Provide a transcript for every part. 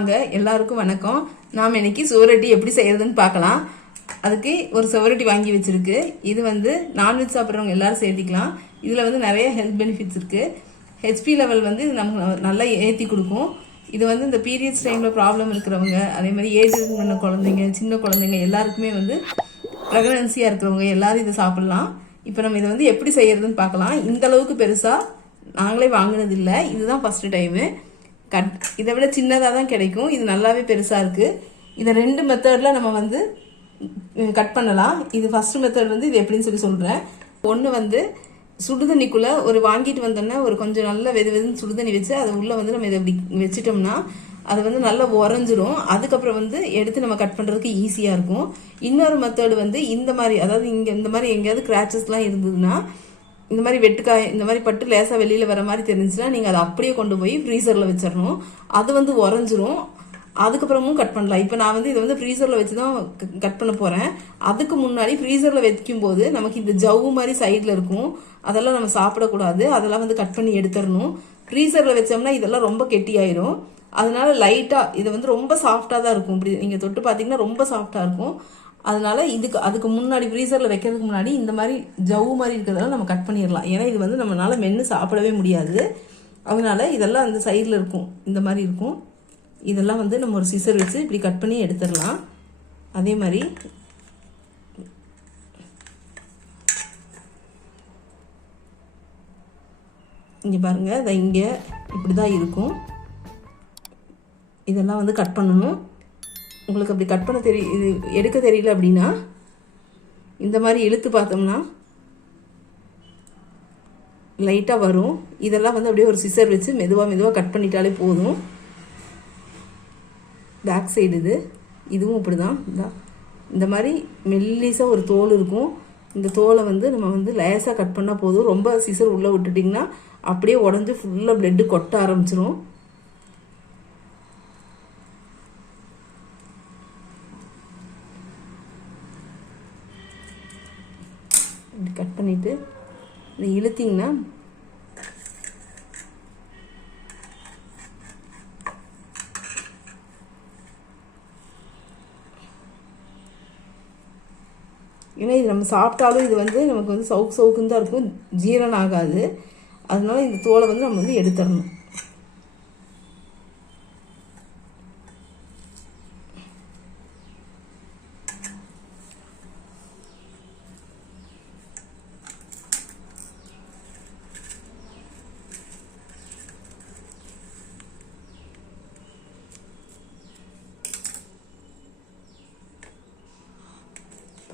வாங்க எல்லாருக்கும் வணக்கம். நாம் இன்னைக்கு சுவரொட்டி எப்படி செய்கிறதுன்னு பார்க்கலாம். அதுக்கு ஒரு சுவரொட்டி வாங்கி வச்சுருக்கு. இது வந்து நான்வெஜ் சாப்பிட்றவங்க எல்லாரும் சேர்த்திக்கலாம். இதில் வந்து நிறைய ஹெல்த் பெனிஃபிட்ஸ் இருக்குது ஹெச்பி லெவல் வந்து இது நமக்கு நல்லா ஏற்றி கொடுக்கும். இது வந்து இந்த பீரியட்ஸ் டைமில் ப்ராப்ளம் இருக்கிறவங்க அதே மாதிரி ஏஜ் பண்ண குழந்தைங்க சின்ன குழந்தைங்க எல்லாருக்குமே வந்து ப்ரெக்னன்சியாக இருக்கிறவங்க எல்லாரும் இதை சாப்பிட்லாம். இப்போ நம்ம இதை வந்து எப்படி செய்கிறதுன்னு பார்க்கலாம். இந்த அளவுக்கு பெருசாக நாங்களே வாங்கினது இல்லை இதுதான் ஃபஸ்ட்டு டைமு கட் இதை விட சின்னதாக தான் கிடைக்கும். இது நல்லாவே பெருசாக இருக்குது இதை ரெண்டு மெத்தடில் நம்ம வந்து கட் பண்ணலாம். இது ஃபர்ஸ்ட் மெத்தட் வந்து இது எப்படின்னு சொல்லி சொல்கிறேன் ஒன்று வந்து சுடுதண்ணிக்குள்ளே ஒரு வாங்கிட்டு வந்தோன்னா ஒரு கொஞ்சம் நல்ல வெது வெதுன்னு சுடுதண்ணி வச்சு அதை உள்ளே வந்து நம்ம இதை இப்படி வச்சிட்டோம்னா அது வந்து நல்லா உறைஞ்சிரும். அதுக்கப்புறம் வந்து எடுத்து நம்ம கட் பண்ணுறதுக்கு ஈஸியாக இருக்கும். இன்னொரு மெத்தடு வந்து இந்த மாதிரி அதாவது இங்கே இந்த மாதிரி எங்கேயாவது கிராச்சஸ்லாம் இருந்ததுன்னா இந்த மாதிரி வெட்டுக்காய் இந்த மாதிரி பட்டு லேசாக வெளியில் வர மாதிரி தெரிஞ்சுன்னா நீங்கள் அதை அப்படியே கொண்டு போய் ஃப்ரீசரில் வச்சிடணும். அது வந்து உறைஞ்சிரும். அதுக்கப்புறமும் கட் பண்ணலாம். இப்போ நான் வந்து இதை வந்து ஃப்ரீசரில் வச்சு தான் கட் பண்ண போகிறேன் அதுக்கு முன்னாடி ஃப்ரீசரில் வைக்கும்போது நமக்கு இந்த ஜவ்வு மாதிரி சைடில் இருக்கும். அதெல்லாம் நம்ம சாப்பிடக்கூடாது. அதெல்லாம் வந்து கட் பண்ணி எடுத்துடணும். ஃப்ரீசரில் வச்சோம்னா இதெல்லாம் ரொம்ப கெட்டியாயிரும். அதனால லைட்டாக இது வந்து ரொம்ப சாஃப்டாக தான் இருக்கும். இப்படி நீங்கள் தொட்டு பார்த்தீங்கன்னா ரொம்ப சாஃப்டாக இருக்கும். அதனால இதுக்கு அதுக்கு முன்னாடி ஃப்ரீசரில் வைக்கிறதுக்கு முன்னாடி இந்த மாதிரி ஜவ்வு மாதிரி இருக்கிறதெல்லாம் நம்ம கட் பண்ணிடலாம். ஏன்னா இது வந்து நம்மளால மென்று சாப்பிடவே முடியாது. அதனால இதெல்லாம் அந்த சைடில் இருக்கும். இந்த மாதிரி இருக்கும். இதெல்லாம் வந்து நம்ம ஒரு சிசர் வச்சு இப்படி கட் பண்ணி எடுத்துடலாம். அதே மாதிரி இங்கே பாருங்கள் இதை இங்கே இப்படி தான் இருக்கும். இதெல்லாம் வந்து கட் பண்ணணும். உங்களுக்கு அப்படி கட் பண்ண தெரிய இது எடுக்க தெரியல அப்படின்னா இந்த மாதிரி இழுத்து பார்த்தோம்னா லைட்டாக வரும். இதெல்லாம் வந்து அப்படியே ஒரு சிசர் வச்சு மெதுவாக மெதுவாக கட் பண்ணிட்டாலே போதும். பேக் சைடு இது. இதுவும் இப்படி தான் இந்த மாதிரி மெல்லிசாக ஒரு தோல் இருக்கும். இந்த தோலை வந்து நம்ம வந்து லேசாக கட் பண்ணால் போதும். ரொம்ப சிசர் உள்ளே விட்டுட்டிங்கன்னா அப்படியே உடஞ்சி ஃபுல்லாக பிளட்டு கொட்ட ஆரம்பிச்சிரும். இப்படி கட் பண்ணிவிட்டு இதை இழுத்திங்கன்னா ஏன்னா இது நம்ம சாப்பிட்டாலும் இது வந்து நமக்கு வந்து சவுக்கு சவுக்குன்னு தான் இருக்கும். ஜீரணம் ஆகாது. அதனால இந்த தோலை வந்து நம்ம வந்து எடுத்துடணும்.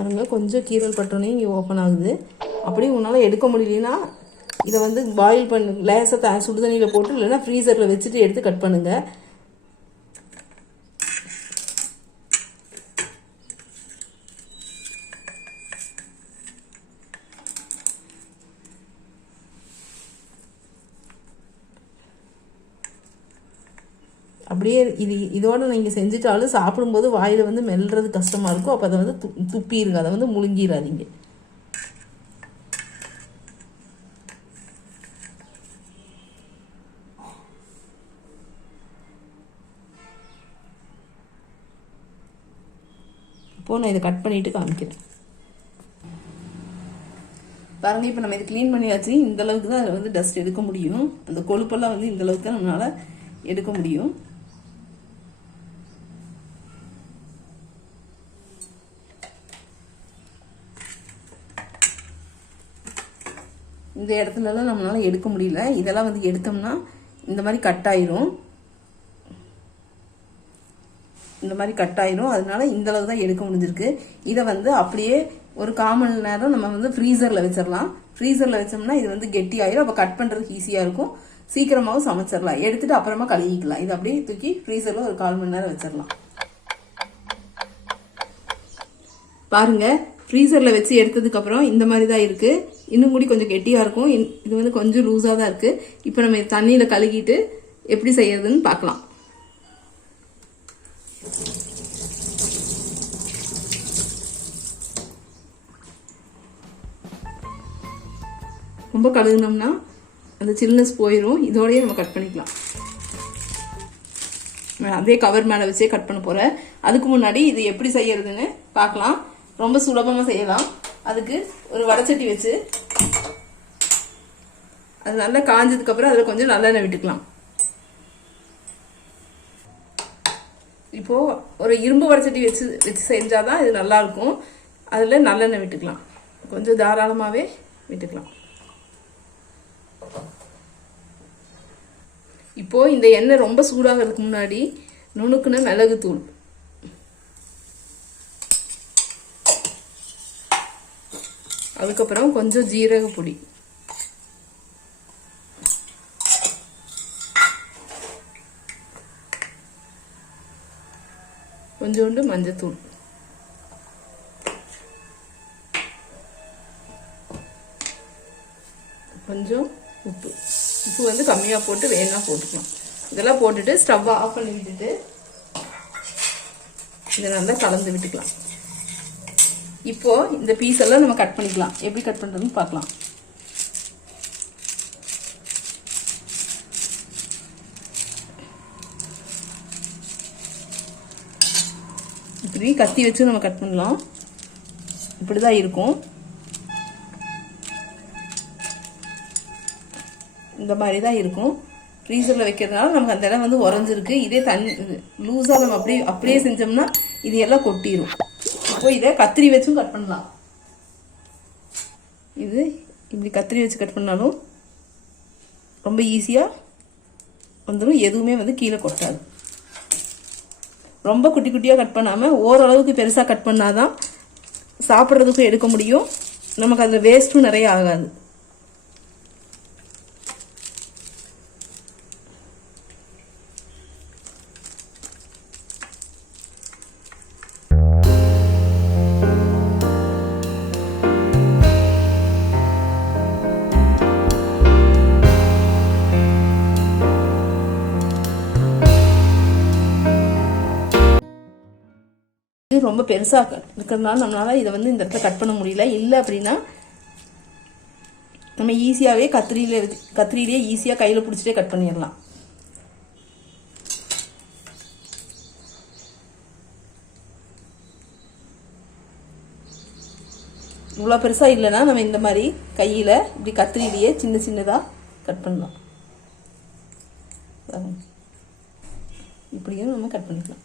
பாருங்கள் கொஞ்சம் கீரல் பட்டோன்னே இங்கே ஓப்பன் ஆகுது. அப்படியே உன்னால் எடுக்க முடியலனா இதை வந்து பாயில் பண்ணு லேசாக சுடு சுடுதண்ணியில் போட்டு இல்லைன்னா ஃப்ரீசரில் வச்சுட்டு எடுத்து கட் பண்ணுங்கள் அப்படியே இது இதோட நீங்கள் செஞ்சுட்டாலும் சாப்பிடும்போது வாயில் வந்து மெல்றது கஷ்டமாக இருக்கும். அப்போ அதை வந்து து துப்பிடுங்க அதை வந்து முழுங்கிடாதீங்க இப்போது நான் இதை கட் பண்ணிவிட்டு காமிக்கிறேன். பாருங்க இப்போ நம்ம இது க்ளீன் பண்ணியாச்சு. இந்த அளவுக்கு தான் அதில் வந்து டஸ்ட் எடுக்க முடியும். அந்த கொழுப்பெல்லாம் வந்து இந்த அளவுக்கு தான் நம்மளால் எடுக்க முடியும். இந்த இடத்துலலாம் நம்மளால் எடுக்க முடியல. இதெல்லாம் வந்து எடுத்தோம்னா இந்த மாதிரி கட் ஆயிரும். இந்த மாதிரி கட் ஆயிரும். அதனால இந்த அளவு தான் எடுக்க முடிஞ்சிருக்கு. இதை வந்து அப்படியே ஒரு காமன் நேரம் நம்ம வந்து ஃப்ரீசரில் வச்சிடலாம் ஃப்ரீசரில் வச்சோம்னா இது வந்து கெட்டி ஆயிரும். அப்போ கட் பண்ணுறதுக்கு ஈஸியாக இருக்கும். சீக்கிரமாகவும் சமைச்சிடலாம் எடுத்துட்டு அப்புறமா கழுவிக்கலாம். இது அப்படியே தூக்கி ஃப்ரீசரில் ஒரு கால் மணி நேரம் வச்சிடலாம் பாருங்க. ஃப்ரீசரில் வச்சு எடுத்ததுக்கப்புறம் இந்த மாதிரி தான் இருக்குது இன்னும் கூடி கொஞ்சம் கெட்டியாக இருக்கும். இது வந்து கொஞ்சம் லூஸாக தான் இருக்குது இப்போ நம்ம தண்ணியில் கழுகிட்டு எப்படி செய்யறதுன்னு பார்க்கலாம் ரொம்ப கழுகுனோம்னா அந்த சில்னஸ் போயிடும் இதோடய நம்ம கட் பண்ணிக்கலாம். அதே கவர் மேலே வச்சே கட் பண்ண போகிறேன் அதுக்கு முன்னாடி இது எப்படி செய்யறதுன்னு பார்க்கலாம் ரொம்ப சுலபமாக செய்யலாம். அதுக்கு ஒரு வடச்சட்டி வச்சு அது நல்லா காஞ்சதுக்கப்புறம் அதில் கொஞ்சம் நல்லெண்ணெய் விட்டுக்கலாம். இப்போ ஒரு இரும்பு வடச்சட்டி வச்சு வச்சு செஞ்சாதான் இது நல்லா இருக்கும் அதில் நல்லெண்ணெய் விட்டுக்கலாம். கொஞ்சம் தாராளமாகவே விட்டுக்கலாம். இப்போ இந்த எண்ணெய் ரொம்ப சூடாகிறதுக்கு முன்னாடி நுணுக்குன மிளகுத்தூள். அதுக்கப்புறம் கொஞ்சம் ஜீரக பொடி. கொஞ்சோண்டு மஞ்சத்தூள். கொஞ்சம் உப்பு. உப்பு வந்து கம்மியாக போட்டு வேணா போட்டுக்கலாம். இதெல்லாம் போட்டுட்டு ஸ்டவ்வை ஆஃப் பண்ணி விட்டுட்டு இதை நல்லா கலந்து விட்டுக்கலாம். இப்போ இந்த பீஸ் எல்லாம் நம்ம கட் பண்ணிக்கலாம். எப்படி கட் பண்ணுறதுன்னு பார்க்கலாம். இப்படி கத்தி வச்சு நம்ம கட் பண்ணலாம். இப்படி தான் இருக்கும். இந்த மாதிரி தான் இருக்கும் ஃப்ரீசரில் வைக்கிறதுனால நமக்கு அந்த இடம் வந்து உறைஞ்சிருக்கு. இதே தண்ணி லூஸாக நம்ம அப்படியே அப்படியே செஞ்சோம்னா இது எல்லாம் கொட்டிடும் இப்போ இதை கத்திரி வச்சும் கட் பண்ணலாம். இது இப்படி கத்திரி வச்சு கட் பண்ணாலும் ரொம்ப ஈஸியாக வந்துடும் எதுவுமே வந்து கீழே கொட்டாது. ரொம்ப குட்டி குட்டியாக கட் பண்ணாமல் ஓரளவுக்கு பெருசாக கட் பண்ணாதான் சாப்பிட்றதுக்கும் எடுக்க முடியும். நமக்கு அதில் வேஸ்ட்டும் நிறைய ஆகாது. ரொம்ப பெருசாக இருக்கிறதுனால நம்மளால இதை வந்து இந்த இடத்துல கட் பண்ண முடியல. இல்லை அப்படின்னா நம்ம ஈஸியாகவே கத்திரியில கத்திரியிலேயே ஈஸியாக கையில் பிடிச்சிட்டே கட் பண்ணிடலாம். இவ்வளோ பெருசாக இல்லைன்னா நம்ம இந்த மாதிரி கையில் இப்படி கத்திரியிலேயே சின்ன சின்னதாக கட் பண்ணலாம். இப்படியும் நம்ம கட் பண்ணிக்கலாம்.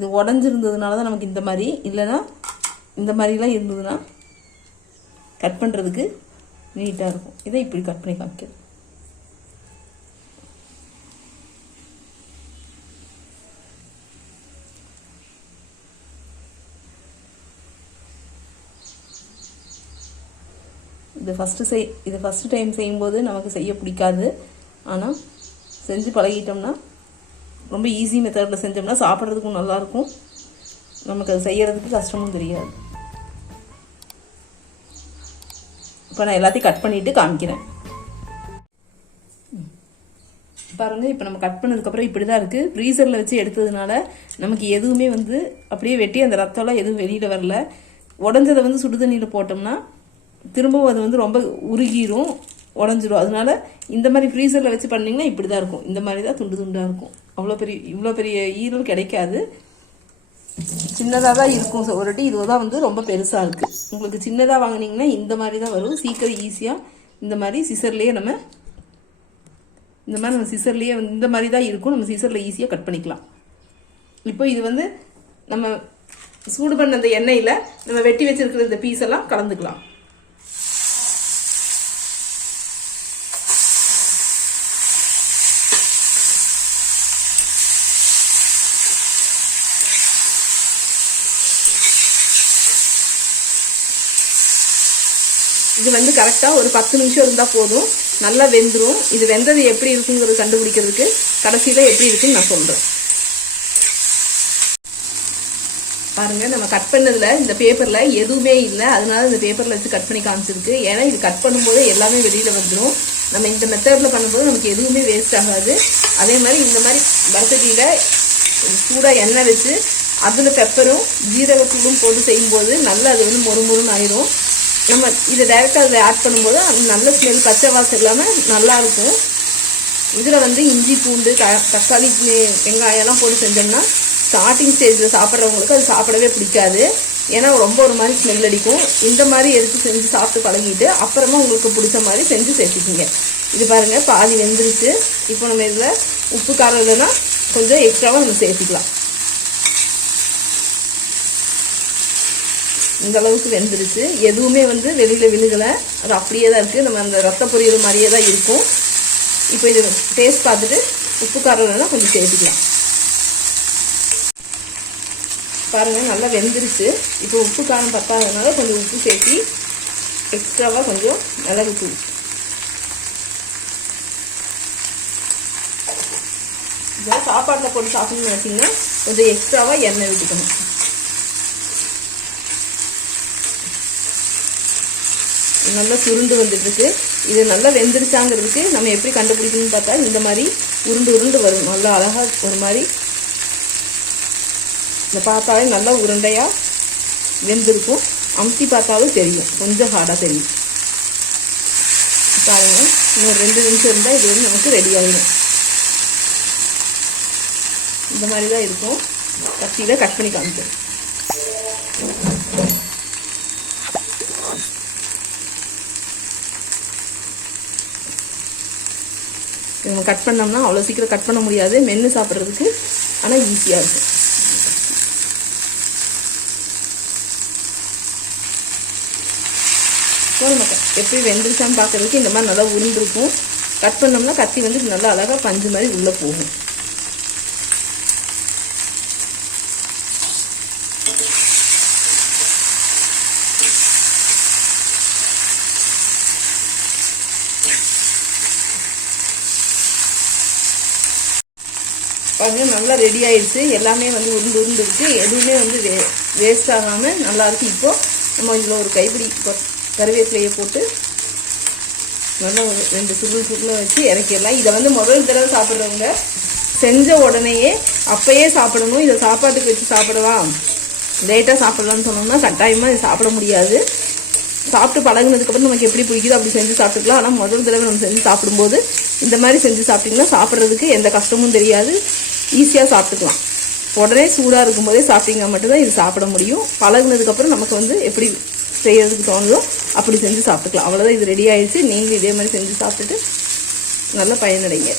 இது உடஞ்சிருந்ததுனால தான் நமக்கு இந்த மாதிரி. இல்லைன்னா இந்த மாதிரிலாம் இருந்ததுன்னா கட் பண்ணுறதுக்கு நீட்டாக இருக்கும். இதை இப்படி கட் பண்ணி காமிக்கிறது இது ஃபஸ்ட்டு செய் இது ஃபஸ்ட்டு டைம் செய்யும்போது நமக்கு செய்ய பிடிக்காது. ஆனால் செஞ்சு பழகிட்டோம்னா ரொம்ப ஈஸி மெத்தடில் செஞ்சோம்னா சாப்பிட்றதுக்கும் நல்லாயிருக்கும். நமக்கு அது செய்கிறதுக்கு கஷ்டமும் தெரியாது. இப்போ நான் எல்லாத்தையும் கட் பண்ணிவிட்டு காமிக்கிறேன். பாருங்க இப்போ நம்ம கட் பண்ணதுக்கப்புறம் இப்படி தான் இருக்குது ஃப்ரீசரில் வச்சு எடுத்ததுனால நமக்கு எதுவுமே வந்து அப்படியே வெட்டி அந்த ரத்தம்லாம் எதுவும் வெளியில் வரல. உடஞ்சதை வந்து சுடு தண்ணியில் போட்டோம்னா திரும்பவும் அது வந்து ரொம்ப உருகிரும் உடஞ்சிரும். அதனால இந்த மாதிரி ஃப்ரீசரில் வச்சு பண்ணிங்கன்னா இப்படி தான் இருக்கும். இந்த மாதிரி தான் துண்டு துண்டாக இருக்கும். அவ்வளோ பெரிய இவ்வளோ பெரிய ஈரல் கிடைக்காது. சின்னதாக தான் இருக்கும். ஒரு வாட்டி இது தான் வந்து ரொம்ப பெருசாக இருக்குது உங்களுக்கு சின்னதாக வாங்கினீங்கன்னா இந்த மாதிரி தான் வரும். சீக்கிரம் ஈஸியாக இந்த மாதிரி சிசர்லேயே நம்ம இந்த மாதிரி நம்ம சிசர்லேயே இந்த மாதிரி தான் இருக்கும். நம்ம சிசரில் ஈஸியாக கட் பண்ணிக்கலாம். இப்போ இது வந்து நம்ம சூடு பண்ண அந்த எண்ணெயில் நம்ம வெட்டி வச்சிருக்கிற இந்த பீஸ் எல்லாம் கலந்துக்கலாம். இது வந்து கரெக்டாக ஒரு பத்து நிமிஷம் இருந்தால் போதும். நல்லா வெந்துடும் இது வெந்தது எப்படி இருக்குங்கிறது கண்டுபிடிக்கிறதுக்கு கடைசியில் எப்படி இருக்குன்னு நான் சொல்கிறேன் பாருங்க நம்ம கட் பண்ணதில் இந்த பேப்பரில் எதுவுமே இல்லை. அதனால இந்த பேப்பரில் வச்சு கட் பண்ணி காமிச்சிருக்கு. ஏன்னா இது கட் பண்ணும்போது எல்லாமே வெளியில் வந்துடும் நம்ம இந்த மெத்தடில் பண்ணும்போது நமக்கு எதுவுமே வேஸ்ட் ஆகாது. அதே மாதிரி இந்த மாதிரி வறுத்தட்டியில சூடாக எண்ணெய் வச்சு அதில் பெப்பரும் ஜீரகத்தூளும் போட்டு செய்யும்போது நல்லா அது வந்து மொறு மொறுன்னு ஆயிரும். நம்ம இதை டைரெக்டாக அதில் ஆட் பண்ணும்போது அது நல்ல ஸ்மெல் பச்சை வாசம் இல்லாமல் நல்லா இருக்கும். இதில் வந்து இஞ்சி பூண்டு த தக்காளி வெங்காயம்லாம் போட்டு செஞ்சோம்னா ஸ்டார்டிங் ஸ்டேஜில் சாப்பிட்றவங்களுக்கு அது சாப்பிடவே பிடிக்காது. ஏன்னா ரொம்ப ஒரு மாதிரி ஸ்மெல் அடிக்கும். இந்த மாதிரி எடுத்து செஞ்சு சாப்பிட்டு பழகிட்டு அப்புறமா உங்களுக்கு பிடிச்ச மாதிரி செஞ்சு சேர்த்துக்கிங்க. இது பாருங்கள் பாதி வெந்துருச்சு. இப்போ நம்ம இதில் உப்பு காரம் இல்லைன்னா கொஞ்சம் எக்ஸ்ட்ராவாக நம்ம சேர்த்துக்கலாம். இந்த அளவுக்கு வெந்துருச்சு. எதுவுமே வந்து வெளியில் விழுகலை. அது அப்படியே தான் இருக்குது நம்ம அந்த ரத்த பொரியல் மாதிரியே தான் இருக்கும். இப்போ இது டேஸ்ட் பார்த்துட்டு உப்பு காரம் கொஞ்சம் சேர்த்துக்கலாம். பாருங்கள் நல்லா வெந்துருச்சு. இப்போ உப்பு காரம் பத்தாததுனால கொஞ்சம் உப்பு சேர்த்தி எக்ஸ்ட்ராவாக கொஞ்சம் மிளகு தூள். இதெல்லாம் சாப்பாட்டில் போட்டு சாப்பிட்ணும்னு நினச்சிங்கன்னா கொஞ்சம் எக்ஸ்ட்ராவாக எண்ணெய் விட்டுக்கணும் நல்லா சுருண்டு வந்துட்டுருக்கு. இது நல்லா வெந்துருச்சாங்கிறதுக்கு நம்ம எப்படி கண்டுபிடிக்கணும்னு பார்த்தா இந்த மாதிரி உருண்டு உருண்டு வரும். நல்லா அழகாக ஒரு மாதிரி. இந்த பார்த்தாலே நல்லா உருண்டையாக வெந்திருக்கும். அமுத்தி பார்த்தாலும் தெரியும். கொஞ்சம் ஹார்டாக தெரியும். பாருங்க. இன்னும் ரெண்டு நிமிஷம் இருந்தால் இது வந்து நமக்கு ரெடி ஆகிடும் இந்த மாதிரி தான் இருக்கும். கத்தியில் கட் பண்ணி காமிக்கிறேன். கட் பண்ணோம்னா அவ்வளோ சீக்கிரம் கட் பண்ண முடியாது. மென்று சாப்பிட்றதுக்கு ஆனால் ஈஸியாக இருக்கும். இப்போ எப்படி வெந்துருச்சான்னு பார்க்குறதுக்கு இந்த மாதிரி நல்லா உருண்டிருக்கும் கட் பண்ணோம்னா கத்தி வந்து நல்லா அழகாக பஞ்சு மாதிரி உள்ளே போகும். பாருங்க நல்லா ரெடி ஆயிடுச்சு எல்லாமே வந்து உருண்டு உருண்டுருக்கு எதுவுமே வந்து வே வேஸ்ட் ஆகாமல் நல்லாயிருக்கு இப்போது நம்ம இதில் ஒரு கைப்பிடி கருவேப்பிலையை போட்டு நல்லா ஒரு ரெண்டு சுருள் சுருளை வச்சு இறக்கிடலாம். இதை வந்து முதல் தடவை சாப்பிட்றவங்க செஞ்ச உடனேயே அப்பயே சாப்பிடணும். இதை சாப்பாட்டுக்கு வச்சு சாப்பிடலாம் லேட்டாக சாப்பிடலாம்னு சொன்னோம்னா கட்டாயமாக சாப்பிட முடியாது. சாப்பிட்டு பழகினதுக்கப்புறம் நமக்கு எப்படி பிடிக்குதோ அப்படி செஞ்சு சாப்பிட்டுக்கலாம். ஆனால் முதல் தடவை நம்ம செஞ்சு சாப்பிடும்போது இந்த மாதிரி செஞ்சு சாப்பிட்டிங்கன்னா சாப்பிட்றதுக்கு எந்த கஷ்டமும் தெரியாது. ஈஸியாக சாப்பிட்டுக்கலாம். உடனே சூடாக இருக்கும்போதே சாப்பிட்டீங்க மட்டும்தான் இது சாப்பிட முடியும். பழகுனதுக்கப்புறம் நமக்கு வந்து எப்படி செய்கிறதுக்கு தோணுதோ அப்படி செஞ்சு சாப்பிட்டுக்கலாம். அவ்வளோதான் இது ரெடி ஆயிடுச்சு. நீங்களும் இதே மாதிரி செஞ்சு சாப்பிட்டுட்டு நல்லா பயனடைங்க.